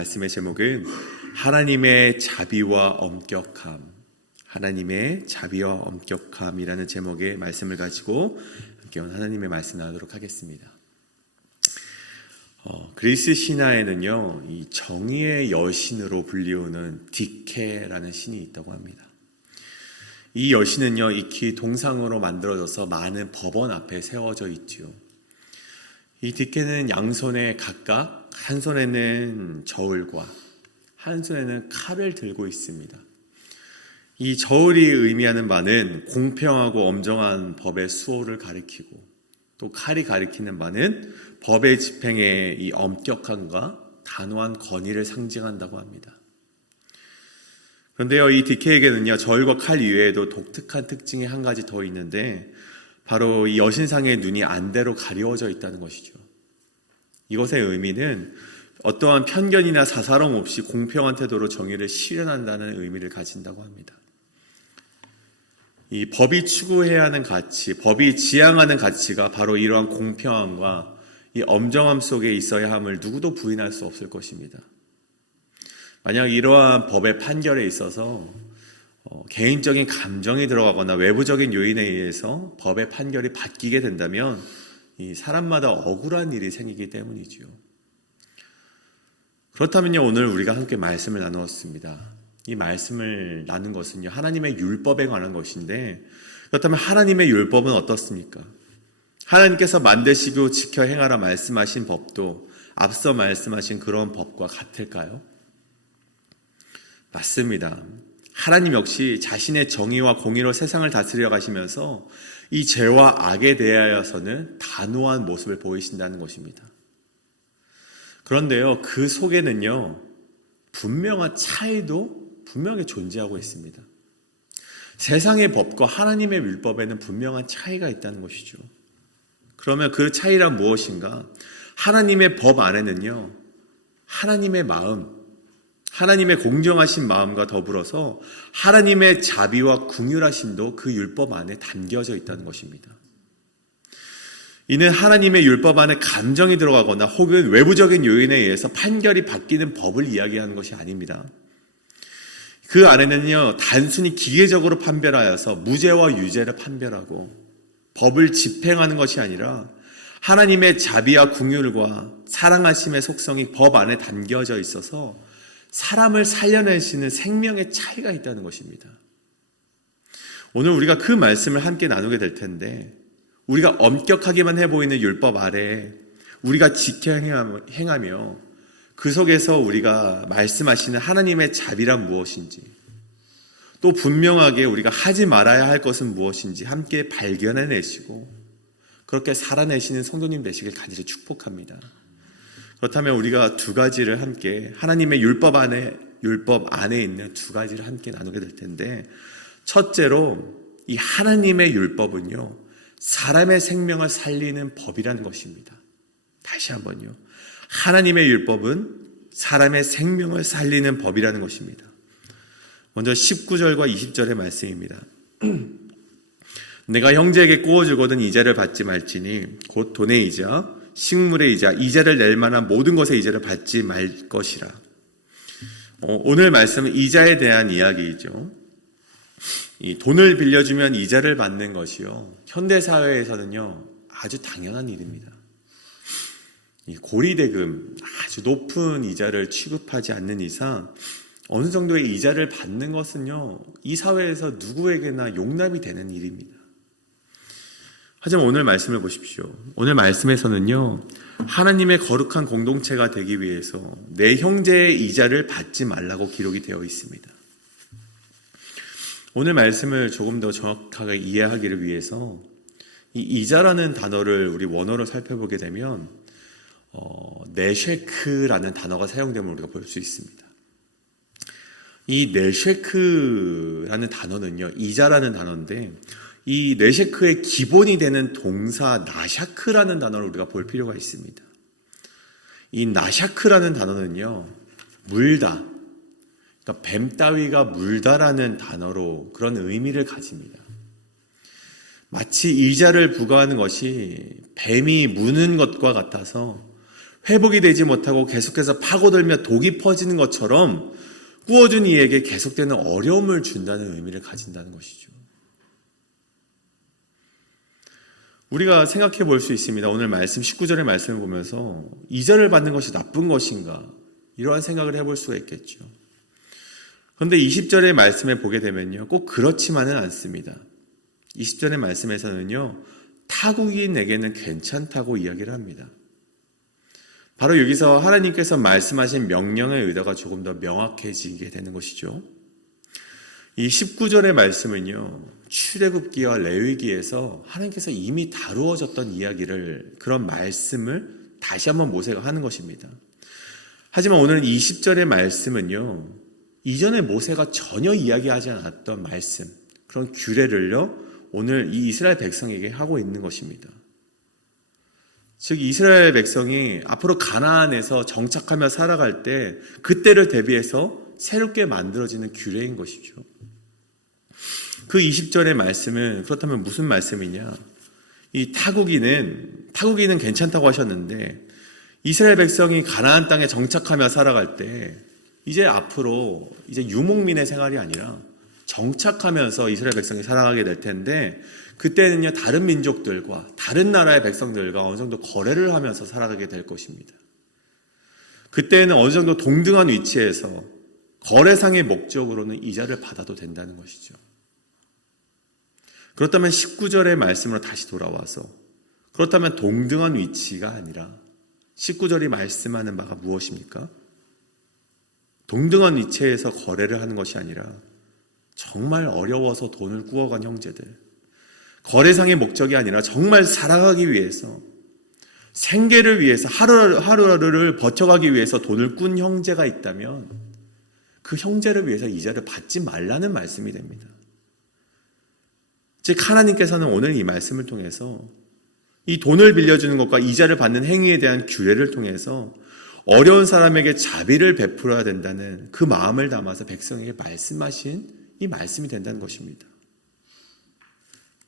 말씀의 제목은 하나님의 자비와 엄격함, 하나님의 자비와 엄격함이라는 제목의 말씀을 가지고 함께 하나님의 말씀 나누도록 하겠습니다. 그리스 신화에는요, 이 정의의 여신으로 불리우는 디케라는 신이 있다고 합니다. 이 여신은요, 익히 동상으로 만들어져서 많은 법원 앞에 세워져 있지요. 이 디케는 양손에 각각 한 손에는 저울과 한 손에는 칼을 들고 있습니다. 이 저울이 의미하는 바는 공평하고 엄정한 법의 수호를 가리키고, 또 칼이 가리키는 바는 법의 집행의 이 엄격함과 단호한 권위를 상징한다고 합니다. 그런데요, 이 디케에게는요, 저울과 칼 이외에도 독특한 특징이 한 가지 더 있는데, 바로 이 여신상의 눈이 안대로 가리워져 있다는 것이죠. 이것의 의미는 어떠한 편견이나 사사로움 없이 공평한 태도로 정의를 실현한다는 의미를 가진다고 합니다. 이 법이 추구해야 하는 가치, 법이 지향하는 가치가 바로 이러한 공평함과 이 엄정함 속에 있어야 함을 누구도 부인할 수 없을 것입니다. 만약 이러한 법의 판결에 있어서 개인적인 감정이 들어가거나 외부적인 요인에 의해서 법의 판결이 바뀌게 된다면 이 사람마다 억울한 일이 생기기 때문이지요. 그렇다면요, 오늘 우리가 함께 말씀을 나누었습니다. 이 말씀을 나눈 것은요, 하나님의 율법에 관한 것인데, 그렇다면 하나님의 율법은 어떻습니까? 하나님께서 만드시고 지켜 행하라 말씀하신 법도 앞서 말씀하신 그런 법과 같을까요? 맞습니다. 하나님 역시 자신의 정의와 공의로 세상을 다스려 가시면서 이 죄와 악에 대하여서는 단호한 모습을 보이신다는 것입니다. 그런데요, 그 속에는요, 분명한 차이도 분명히 존재하고 있습니다. 세상의 법과 하나님의 율법에는 분명한 차이가 있다는 것이죠. 그러면 그 차이란 무엇인가? 하나님의 법 안에는요, 하나님의 마음, 하나님의 공정하신 마음과 더불어서 하나님의 자비와 긍휼하심도 그 율법 안에 담겨져 있다는 것입니다. 이는 하나님의 율법 안에 감정이 들어가거나 혹은 외부적인 요인에 의해서 판결이 바뀌는 법을 이야기하는 것이 아닙니다. 그 안에는요, 단순히 기계적으로 판별하여서 무죄와 유죄를 판별하고 법을 집행하는 것이 아니라 하나님의 자비와 긍휼과 사랑하심의 속성이 법 안에 담겨져 있어서 사람을 살려내시는 생명의 차이가 있다는 것입니다. 오늘 우리가 그 말씀을 함께 나누게 될 텐데, 우리가 엄격하게만 해 보이는 율법 아래 우리가 지켜 행하며 그 속에서 우리가 말씀하시는 하나님의 자비란 무엇인지, 또 분명하게 우리가 하지 말아야 할 것은 무엇인지 함께 발견해내시고 그렇게 살아내시는 성도님 되시길 간절히 축복합니다. 그렇다면 우리가 두 가지를 함께, 하나님의 율법 안에 있는 두 가지를 함께 나누게 될 텐데, 첫째로 이 하나님의 율법은요, 사람의 생명을 살리는 법이라는 것입니다. 다시 한번요, 하나님의 율법은 사람의 생명을 살리는 법이라는 것입니다. 먼저 19절과 20절의 말씀입니다. 내가 형제에게 꾸어주거든 이자를 받지 말지니 곧 돈의 이자, 식물의 이자, 이자를 낼 만한 모든 것의 이자를 받지 말 것이라. 오늘 말씀은 이자에 대한 이야기이죠. 이 돈을 빌려주면 이자를 받는 것이요, 현대사회에서는요 아주 당연한 일입니다. 이 고리대금, 아주 높은 이자를 취급하지 않는 이상 어느 정도의 이자를 받는 것은요, 이 사회에서 누구에게나 용납이 되는 일입니다. 하지만 오늘 말씀을 보십시오. 오늘 말씀에서는요, 하나님의 거룩한 공동체가 되기 위해서 내 형제의 이자를 받지 말라고 기록이 되어 있습니다. 오늘 말씀을 조금 더 정확하게 이해하기를 위해서 이 이자라는 단어를 우리 원어로 살펴보게 되면 네쉐크라는 단어가 사용됨을 우리가 볼 수 있습니다. 이 네쉐크라는 단어는요, 이자라는 단어인데, 이 네쉐크의 기본이 되는 동사 나샤크라는 단어를 우리가 볼 필요가 있습니다. 이 나샤크라는 단어는요, 물다, 그러니까 뱀 따위가 물다라는 단어로 그런 의미를 가집니다. 마치 이자를 부과하는 것이 뱀이 무는 것과 같아서 회복이 되지 못하고 계속해서 파고들며 독이 퍼지는 것처럼 꾸어준 이에게 계속되는 어려움을 준다는 의미를 가진다는 것이죠. 우리가 생각해 볼 수 있습니다. 오늘 말씀 19절의 말씀을 보면서 이절을 받는 것이 나쁜 것인가? 이러한 생각을 해볼 수가 있겠죠. 그런데 20절의 말씀에 보게 되면요, 꼭 그렇지만은 않습니다. 20절의 말씀에서는요, 타국인에게는 괜찮다고 이야기를 합니다. 바로 여기서 하나님께서 말씀하신 명령의 의도가 조금 더 명확해지게 되는 것이죠. 이 19절의 말씀은요, 출애굽기와 레위기에서 하나님께서 이미 다루어졌던 이야기를, 그런 말씀을 다시 한번 모세가 하는 것입니다. 하지만 오늘 20절의 말씀은요, 이전에 모세가 전혀 이야기하지 않았던 말씀, 그런 규례를요, 오늘 이 이스라엘 백성에게 하고 있는 것입니다. 즉 이스라엘 백성이 앞으로 가나안에서 정착하며 살아갈 때 그때를 대비해서 새롭게 만들어지는 규례인 것이죠. 그 20절의 말씀은 그렇다면 무슨 말씀이냐? 이 타국인은 괜찮다고 하셨는데 이스라엘 백성이 가나안 땅에 정착하며 살아갈 때 이제 앞으로 이제 유목민의 생활이 아니라 정착하면서 이스라엘 백성이 살아가게 될 텐데 그때는요, 다른 민족들과 다른 나라의 백성들과 어느 정도 거래를 하면서 살아가게 될 것입니다. 그때는 어느 정도 동등한 위치에서 거래상의 목적으로는 이자를 받아도 된다는 것이죠. 그렇다면 19절의 말씀으로 다시 돌아와서 그렇다면 동등한 위치가 아니라 19절이 말씀하는 바가 무엇입니까? 동등한 위치에서 거래를 하는 것이 아니라 정말 어려워서 돈을 꾸어간 형제들, 거래상의 목적이 아니라 정말 살아가기 위해서, 생계를 위해서 하루하루를 버텨가기 위해서 돈을 꾼 형제가 있다면 그 형제를 위해서 이자를 받지 말라는 말씀이 됩니다. 즉 하나님께서는 오늘 이 말씀을 통해서 이 돈을 빌려주는 것과 이자를 받는 행위에 대한 규례를 통해서 어려운 사람에게 자비를 베풀어야 된다는 그 마음을 담아서 백성에게 말씀하신 이 말씀이 된다는 것입니다.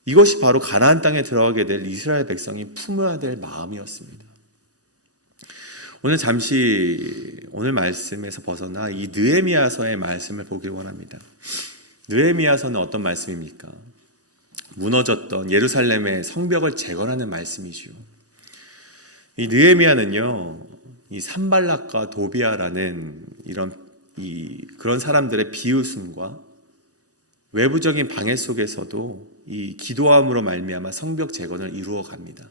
이것이 바로 가나안 땅에 들어가게 될 이스라엘 백성이 품어야 될 마음이었습니다. 오늘 잠시 오늘 말씀에서 벗어나 이 느헤미야서의 말씀을 보길 원합니다. 느헤미야서는 어떤 말씀입니까? 무너졌던 예루살렘의 성벽을 재건하는 말씀이지요. 이 느헤미야는요, 이 산발락과 도비아라는 그런 사람들의 비웃음과 외부적인 방해 속에서도 이 기도함으로 말미암아 성벽 재건을 이루어 갑니다.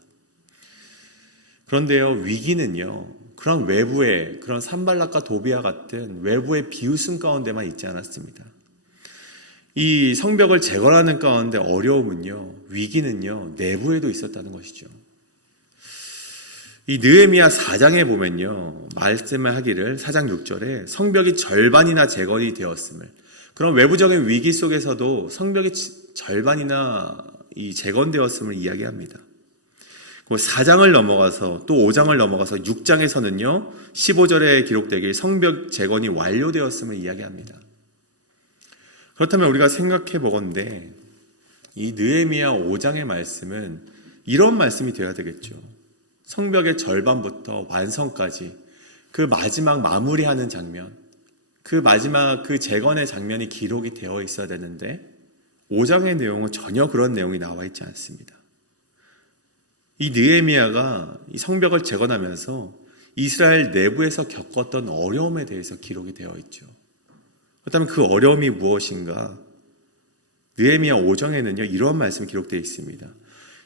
그런데요, 위기는요, 그런 외부의, 그런 산발락과 도비아 같은 외부의 비웃음 가운데만 있지 않았습니다. 이 성벽을 재건하는 가운데 어려움은요, 위기는요, 내부에도 있었다는 것이죠. 이 느헤미야 4장에 보면요, 말씀을 하기를 4장 6절에 성벽이 절반이나 재건이 되었음을, 그런 외부적인 위기 속에서도 성벽이 절반이나 이 재건되었음을 이야기합니다. 4장을 넘어가서 또 5장을 넘어가서 6장에서는요 15절에 기록되길 성벽 재건이 완료되었음을 이야기합니다. 그렇다면 우리가 생각해 보건대 이 느헤미야 5장의 말씀은 이런 말씀이 되어야 되겠죠. 성벽의 절반부터 완성까지 그 마지막 마무리하는 장면, 그 마지막 그 재건의 장면이 기록이 되어 있어야 되는데 5장의 내용은 전혀 그런 내용이 나와 있지 않습니다. 이 느헤미야가 이 성벽을 재건하면서 이스라엘 내부에서 겪었던 어려움에 대해서 기록이 되어 있죠. 그렇다면 그 어려움이 무엇인가? 느헤미야 5장에는요 이런 말씀이 기록되어 있습니다.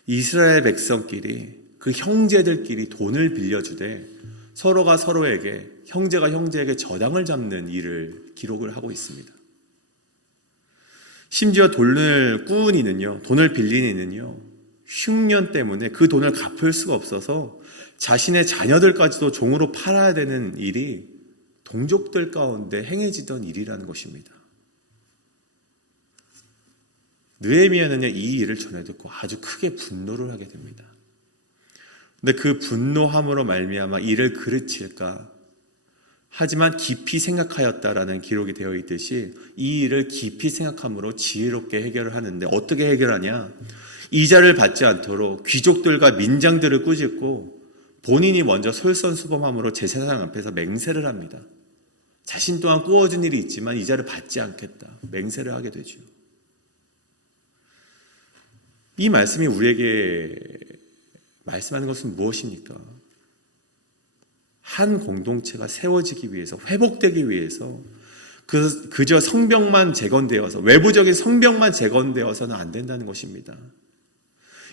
이스라엘 백성끼리, 그 형제들끼리 돈을 빌려주되 서로가 서로에게, 형제가 형제에게 저당을 잡는 일을 기록을 하고 있습니다. 심지어 돈을 꾸은 이는요, 돈을 빌린 이는요, 흉년 때문에 그 돈을 갚을 수가 없어서 자신의 자녀들까지도 종으로 팔아야 되는 일이 동족들 가운데 행해지던 일이라는 것입니다. 느헤미야는요, 이 일을 전해 듣고 아주 크게 분노를 하게 됩니다. 근데 그 분노함으로 말미암아 이를 그르칠까? 하지만 깊이 생각하였다라는 기록이 되어 있듯이 이 일을 깊이 생각함으로 지혜롭게 해결을 하는데 어떻게 해결하냐? 이자를 받지 않도록 귀족들과 민장들을 꾸짖고 본인이 먼저 솔선수범함으로 제사장 앞에서 맹세를 합니다. 자신 또한 꾸어준 일이 있지만 이자를 받지 않겠다. 맹세를 하게 되죠. 이 말씀이 우리에게 말씀하는 것은 무엇입니까? 한 공동체가 세워지기 위해서, 회복되기 위해서 그저 성벽만 재건되어서, 외부적인 성벽만 재건되어서는 안 된다는 것입니다.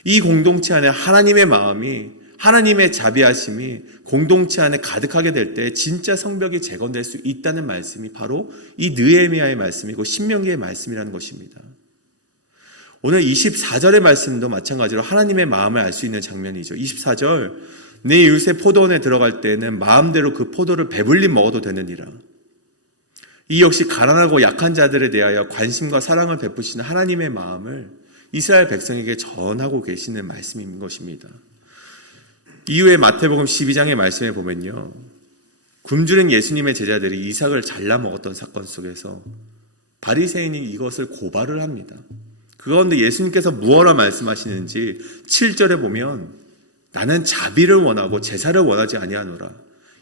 이 공동체 안에 하나님의 마음이, 하나님의 자비하심이 공동체 안에 가득하게 될 때 진짜 성벽이 재건될 수 있다는 말씀이 바로 이 느헤미야의 말씀이고 신명기의 말씀이라는 것입니다. 오늘 24절의 말씀도 마찬가지로 하나님의 마음을 알 수 있는 장면이죠. 24절, 내 이웃의 포도원에 들어갈 때는 마음대로 그 포도를 배불리 먹어도 되느니라. 이 역시 가난하고 약한 자들에 대하여 관심과 사랑을 베푸시는 하나님의 마음을 이스라엘 백성에게 전하고 계시는 말씀인 것입니다. 이후에 마태복음 12장의 말씀에 보면요, 굶주린 예수님의 제자들이 이삭을 잘라 먹었던 사건 속에서 바리새인이 이것을 고발을 합니다. 그런데 예수님께서 무엇라 말씀하시는지 7절에 보면 나는 자비를 원하고 제사를 원하지 아니하노라.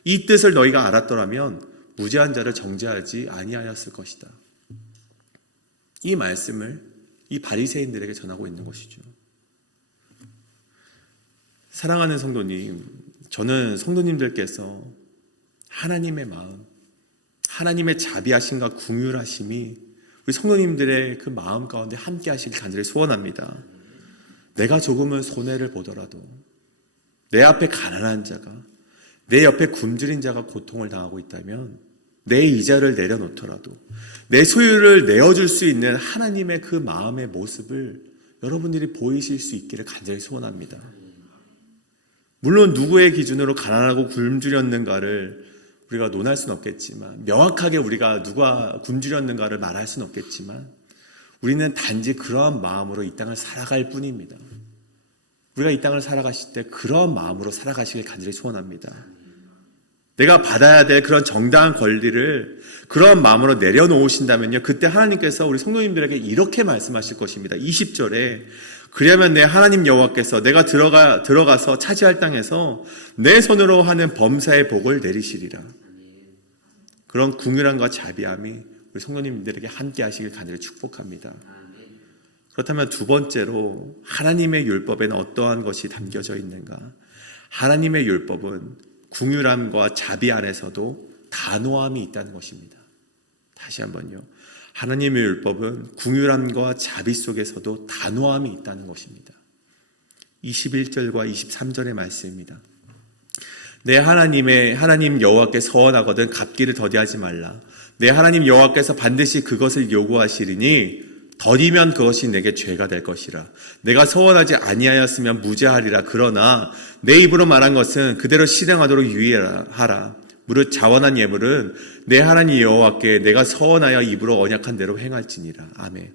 이 뜻을 너희가 알았더라면 무죄한 자를 정죄하지 아니하였을 것이다. 이 말씀을 이 바리새인들에게 전하고 있는 것이죠. 사랑하는 성도님, 저는 성도님들께서 하나님의 마음, 하나님의 자비하심과 긍휼하심이 우리 성도님들의 그 마음 가운데 함께 하시길 간절히 소원합니다. 내가 조금은 손해를 보더라도, 내 앞에 가난한 자가, 내 옆에 굶주린 자가 고통을 당하고 있다면 내 이자를 내려놓더라도 내 소유를 내어줄 수 있는 하나님의 그 마음의 모습을 여러분들이 보이실 수 있기를 간절히 소원합니다. 물론 누구의 기준으로 가난하고 굶주렸는가를 우리가 논할 수는 없겠지만, 명확하게 우리가 누가 굶주렸는가를 말할 수는 없겠지만, 우리는 단지 그러한 마음으로 이 땅을 살아갈 뿐입니다. 우리가 이 땅을 살아가실 때 그런 마음으로 살아가시길 간절히 소원합니다. 내가 받아야 될 그런 정당한 권리를 그런 마음으로 내려놓으신다면요, 그때 하나님께서 우리 성도님들에게 이렇게 말씀하실 것입니다. 20절에 그러면 내 하나님 여호와께서 내가 들어가서 차지할 땅에서 내 손으로 하는 범사의 복을 내리시리라. 그런 긍휼함과 자비함이 우리 성도님들에게 함께 하시길 간절히 축복합니다. 그렇다면 두 번째로 하나님의 율법에는 어떠한 것이 담겨져 있는가? 하나님의 율법은 긍휼함과 자비 안에서도 단호함이 있다는 것입니다. 다시 한번요. 하나님의 율법은 긍휼함과 자비 속에서도 단호함이 있다는 것입니다. 21절과 23절의 말씀입니다. 내 하나님 여호와께 서원하거든 갚기를 더디하지 말라. 내 하나님 여호와께서 반드시 그것을 요구하시리니 더디면 그것이 내게 죄가 될 것이라. 내가 서원하지 아니하였으면 무죄하리라. 그러나 내 입으로 말한 것은 그대로 실행하도록 유의하라. 무릇 자원한 예물은 내 하나님 여호와께 내가 서원하여 입으로 언약한 대로 행할지니라. 아멘.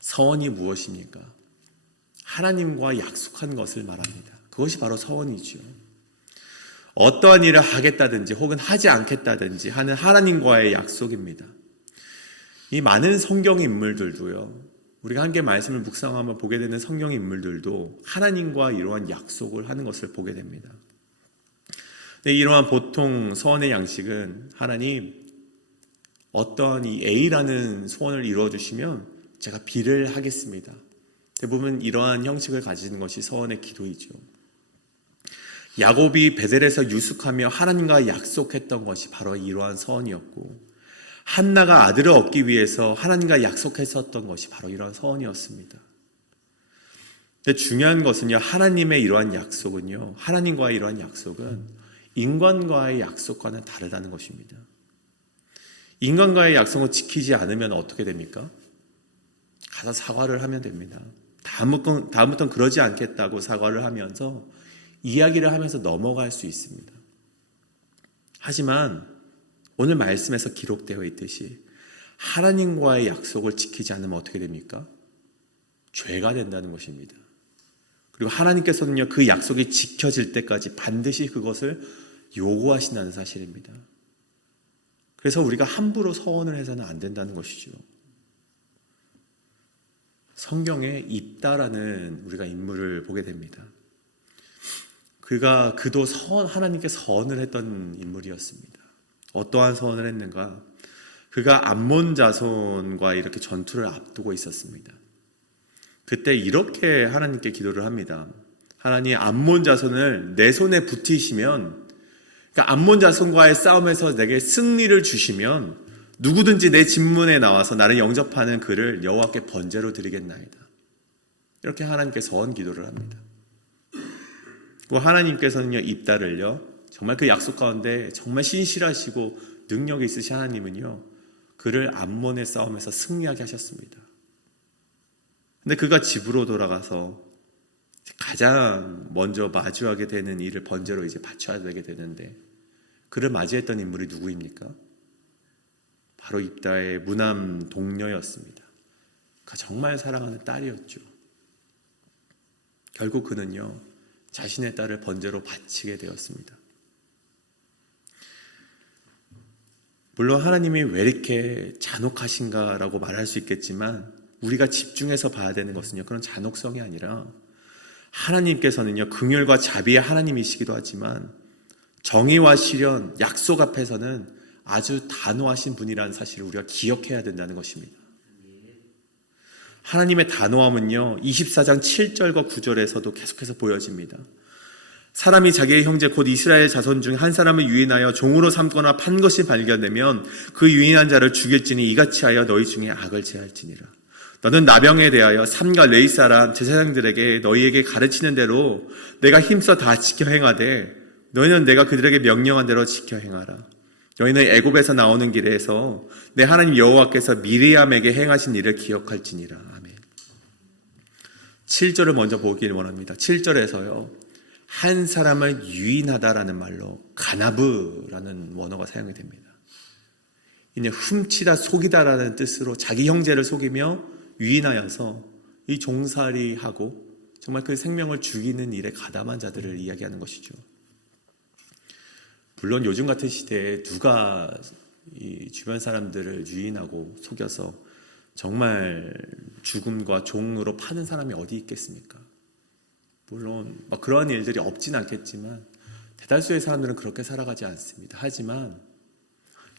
서원이 무엇입니까? 하나님과 약속한 것을 말합니다. 그것이 바로 서원이죠. 어떠한 일을 하겠다든지 혹은 하지 않겠다든지 하는 하나님과의 약속입니다. 이 많은 성경 인물들도요, 우리가 함께 말씀을 묵상하며 보게 되는 성경 인물들도 하나님과 이러한 약속을 하는 것을 보게 됩니다. 이러한 보통 서원의 양식은 하나님, 어떠한 이 A라는 소원을 이루어주시면 제가 B를 하겠습니다. 대부분 이러한 형식을 가지는 것이 서원의 기도이죠. 야곱이 베델에서 유숙하며 하나님과 약속했던 것이 바로 이러한 서원이었고, 한나가 아들을 얻기 위해서 하나님과 약속했었던 것이 바로 이러한 서원이었습니다. 근데 중요한 것은요, 하나님의 이러한 약속은요, 하나님과의 이러한 약속은 인간과의 약속과는 다르다는 것입니다. 인간과의 약속을 지키지 않으면 어떻게 됩니까? 가서 사과를 하면 됩니다. 다음부터는 그러지 않겠다고 사과를 하면서 이야기를 하면서 넘어갈 수 있습니다. 하지만 오늘 말씀에서 기록되어 있듯이 하나님과의 약속을 지키지 않으면 어떻게 됩니까? 죄가 된다는 것입니다. 그리고 하나님께서는요, 그 약속이 지켜질 때까지 반드시 그것을 요구하신다는 사실입니다. 그래서 우리가 함부로 서원을 해서는 안 된다는 것이죠. 성경에 입다라는 우리가 인물을 보게 됩니다. 그도 하나님께 선을 했던 인물이었습니다. 어떠한 선을 했는가? 그가 암몬 자손과 이렇게 전투를 앞두고 있었습니다. 그때 이렇게 하나님께 기도를 합니다. 하나님, 암몬 자손을 내 손에 붙이시면, 그러니까 암몬 자손과의 싸움에서 내게 승리를 주시면 누구든지 내 집문에 나와서 나를 영접하는 그를 여호와께 번제로 드리겠나이다. 이렇게 하나님께 선 기도를 합니다. 하나님께서는요, 입다를요, 정말 그 약속 가운데 정말 신실하시고 능력이 있으신 하나님은요, 그를 암몬의 싸움에서 승리하게 하셨습니다. 근데 그가 집으로 돌아가서 가장 먼저 마주하게 되는 일을 번제로 이제 바쳐야 되게 되는데, 그를 맞이했던 인물이 누구입니까? 바로 입다의 무남 동료였습니다. 그가 정말 사랑하는 딸이었죠. 결국 그는요, 자신의 딸을 번제로 바치게 되었습니다. 물론 하나님이 왜 이렇게 잔혹하신가라고 말할 수 있겠지만, 우리가 집중해서 봐야 되는 것은요, 그런 잔혹성이 아니라 하나님께서는요, 긍휼과 자비의 하나님이시기도 하지만 정의와 실현, 약속 앞에서는 아주 단호하신 분이라는 사실을 우리가 기억해야 된다는 것입니다. 하나님의 단호함은요, 24장 7절과 9절에서도 계속해서 보여집니다. 사람이 자기의 형제 곧 이스라엘 자손 중 한 사람을 유인하여 종으로 삼거나 판 것이 발견되면 그 유인한 자를 죽일지니 이같이 하여 너희 중에 악을 제할지니라. 너는 나병에 대하여 삼가 레위 사람 제사장들에게 너희에게 가르치는 대로 내가 힘써 다 지켜 행하되 너희는 내가 그들에게 명령한 대로 지켜 행하라. 너희는 애굽에서 나오는 길에서 내 하나님 여호와께서 미리암에게 행하신 일을 기억할지니라. 아멘. 7절을 먼저 보기를 원합니다. 7절에서요, 한 사람을 유인하다라는 말로 가나브라는 원어가 사용이 됩니다. 이제 훔치다, 속이다라는 뜻으로 자기 형제를 속이며 유인하여서 이 종살이하고 정말 그 생명을 죽이는 일에 가담한 자들을 이야기하는 것이죠. 물론 요즘 같은 시대에 누가 이 주변 사람들을 유인하고 속여서 정말 죽음과 종으로 파는 사람이 어디 있겠습니까? 물론 그러한 일들이 없진 않겠지만 대다수의 사람들은 그렇게 살아가지 않습니다. 하지만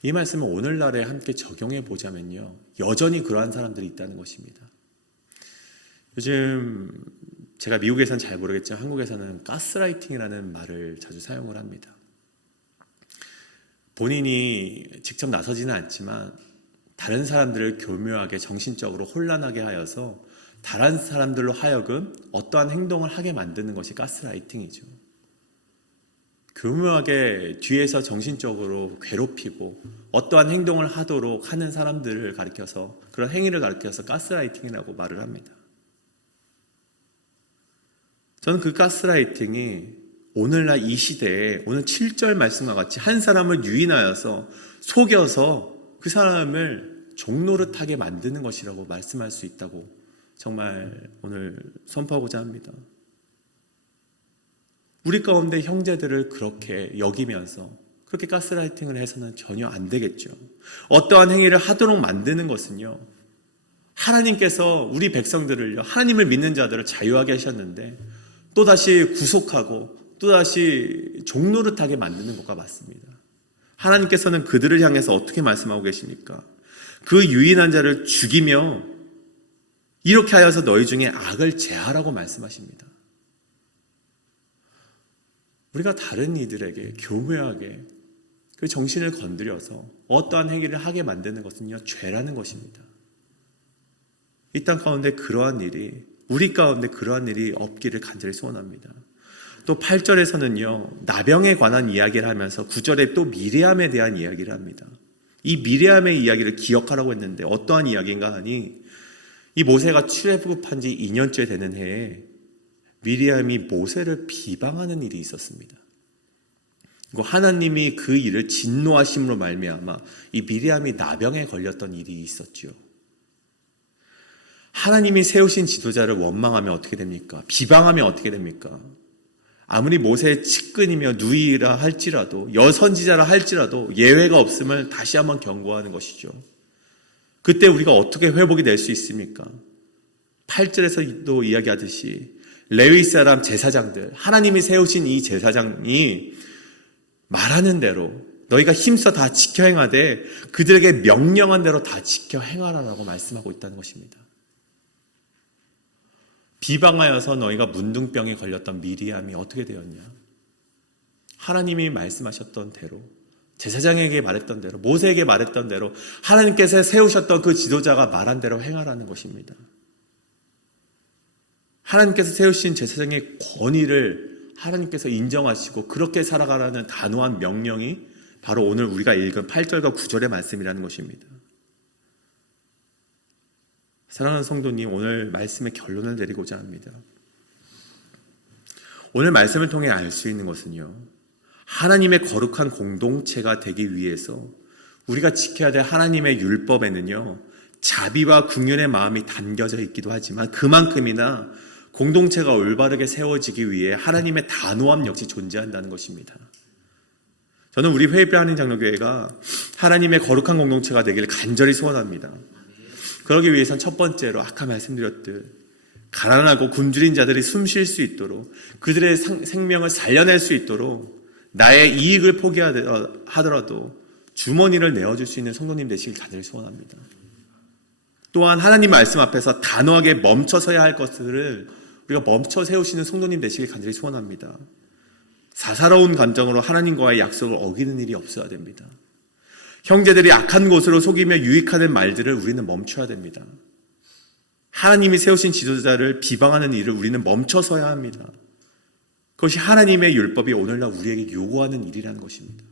이 말씀을 오늘날에 함께 적용해 보자면요, 여전히 그러한 사람들이 있다는 것입니다. 요즘 제가 미국에서는 잘 모르겠지만 한국에서는 가스라이팅이라는 말을 자주 사용을 합니다. 본인이 직접 나서지는 않지만 다른 사람들을 교묘하게 정신적으로 혼란하게 하여서 다른 사람들로 하여금 어떠한 행동을 하게 만드는 것이 가스라이팅이죠. 교묘하게 뒤에서 정신적으로 괴롭히고 어떠한 행동을 하도록 하는 사람들을 가리켜서, 그런 행위를 가리켜서 가스라이팅이라고 말을 합니다. 저는 그 가스라이팅이 오늘날 이 시대에 오늘 7절 말씀과 같이 한 사람을 유인하여서 속여서 그 사람을 종노릇하게 만드는 것이라고 말씀할 수 있다고 정말 오늘 선포하고자 합니다. 우리 가운데 형제들을 그렇게 여기면서 그렇게 가스라이팅을 해서는 전혀 안 되겠죠. 어떠한 행위를 하도록 만드는 것은요, 하나님께서 우리 백성들을요, 하나님을 믿는 자들을 자유하게 하셨는데 또다시 구속하고 또다시 종노릇하게 만드는 것과 맞습니다. 하나님께서는 그들을 향해서 어떻게 말씀하고 계십니까? 그 유인한 자를 죽이며 이렇게 하여서 너희 중에 악을 제하라고 말씀하십니다. 우리가 다른 이들에게 교묘하게 그 정신을 건드려서 어떠한 행위를 하게 만드는 것은요, 죄라는 것입니다. 이 땅 가운데 그러한 일이, 우리 가운데 그러한 일이 없기를 간절히 소원합니다. 또 8절에서는요, 나병에 관한 이야기를 하면서 9절에 또 미리암에 대한 이야기를 합니다. 이 미리암의 이야기를 기억하라고 했는데 어떠한 이야기인가 하니, 이 모세가 출애굽한 지 2년째 되는 해에 미리암이 모세를 비방하는 일이 있었습니다. 그리고 하나님이 그 일을 진노하심으로 말미암아 이 미리암이 나병에 걸렸던 일이 있었죠. 하나님이 세우신 지도자를 원망하면 어떻게 됩니까? 비방하면 어떻게 됩니까? 아무리 모세의 측근이며 누이라 할지라도, 여선지자라 할지라도 예외가 없음을 다시 한번 경고하는 것이죠. 그때 우리가 어떻게 회복이 될 수 있습니까? 8절에서도 이야기하듯이 레위 사람 제사장들, 하나님이 세우신 이 제사장이 말하는 대로 너희가 힘써 다 지켜 행하되 그들에게 명령한 대로 다 지켜 행하라라고 말씀하고 있다는 것입니다. 비방하여서 너희가 문둥병에 걸렸던 미리암이 어떻게 되었냐? 하나님이 말씀하셨던 대로, 제사장에게 말했던 대로, 모세에게 말했던 대로 하나님께서 세우셨던 그 지도자가 말한 대로 행하라는 것입니다. 하나님께서 세우신 제사장의 권위를 하나님께서 인정하시고 그렇게 살아가라는 단호한 명령이 바로 오늘 우리가 읽은 8절과 9절의 말씀이라는 것입니다. 사랑하는 성도님, 오늘 말씀의 결론을 내리고자 합니다. 오늘 말씀을 통해 알 수 있는 것은요, 하나님의 거룩한 공동체가 되기 위해서 우리가 지켜야 될 하나님의 율법에는요, 자비와 긍휼의 마음이 담겨져 있기도 하지만 그만큼이나 공동체가 올바르게 세워지기 위해 하나님의 단호함 역시 존재한다는 것입니다. 저는 우리 회의별 한인장로교회가 하나님의 거룩한 공동체가 되기를 간절히 소원합니다. 그러기 위해선 첫 번째로 아까 말씀드렸듯 가난하고 굶주린 자들이 숨 쉴 수 있도록 그들의 생명을 살려낼 수 있도록 나의 이익을 포기하더라도 주머니를 내어줄 수 있는 성도님 되시길 간절히 소원합니다. 또한 하나님 말씀 앞에서 단호하게 멈춰서야 할 것들을 우리가 멈춰 세우시는 성도님 되시길 간절히 소원합니다. 사사로운 감정으로 하나님과의 약속을 어기는 일이 없어야 됩니다. 형제들이 악한 곳으로 속이며 유익하는 말들을 우리는 멈춰야 됩니다. 하나님이 세우신 지도자를 비방하는 일을 우리는 멈춰서야 합니다. 그것이 하나님의 율법이 오늘날 우리에게 요구하는 일이라는 것입니다.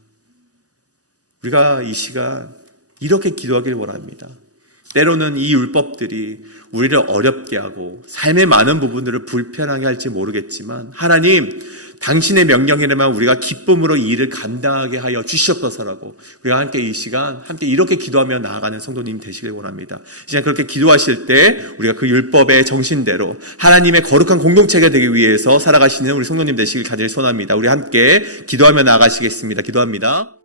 우리가 이 시간 이렇게 기도하기를 원합니다. 때로는 이 율법들이 우리를 어렵게 하고 삶의 많은 부분들을 불편하게 할지 모르겠지만 하나님, 당신의 명령이라면 우리가 기쁨으로 이 일을 감당하게 하여 주시옵소서라고 우리가 함께 이 시간 함께 이렇게 기도하며 나아가는 성도님 되시길 원합니다. 이제 그렇게 기도하실 때 우리가 그 율법의 정신대로 하나님의 거룩한 공동체가 되기 위해서 살아가시는 우리 성도님 되시길 간절히 소원합니다. 우리 함께 기도하며 나아가시겠습니다. 기도합니다.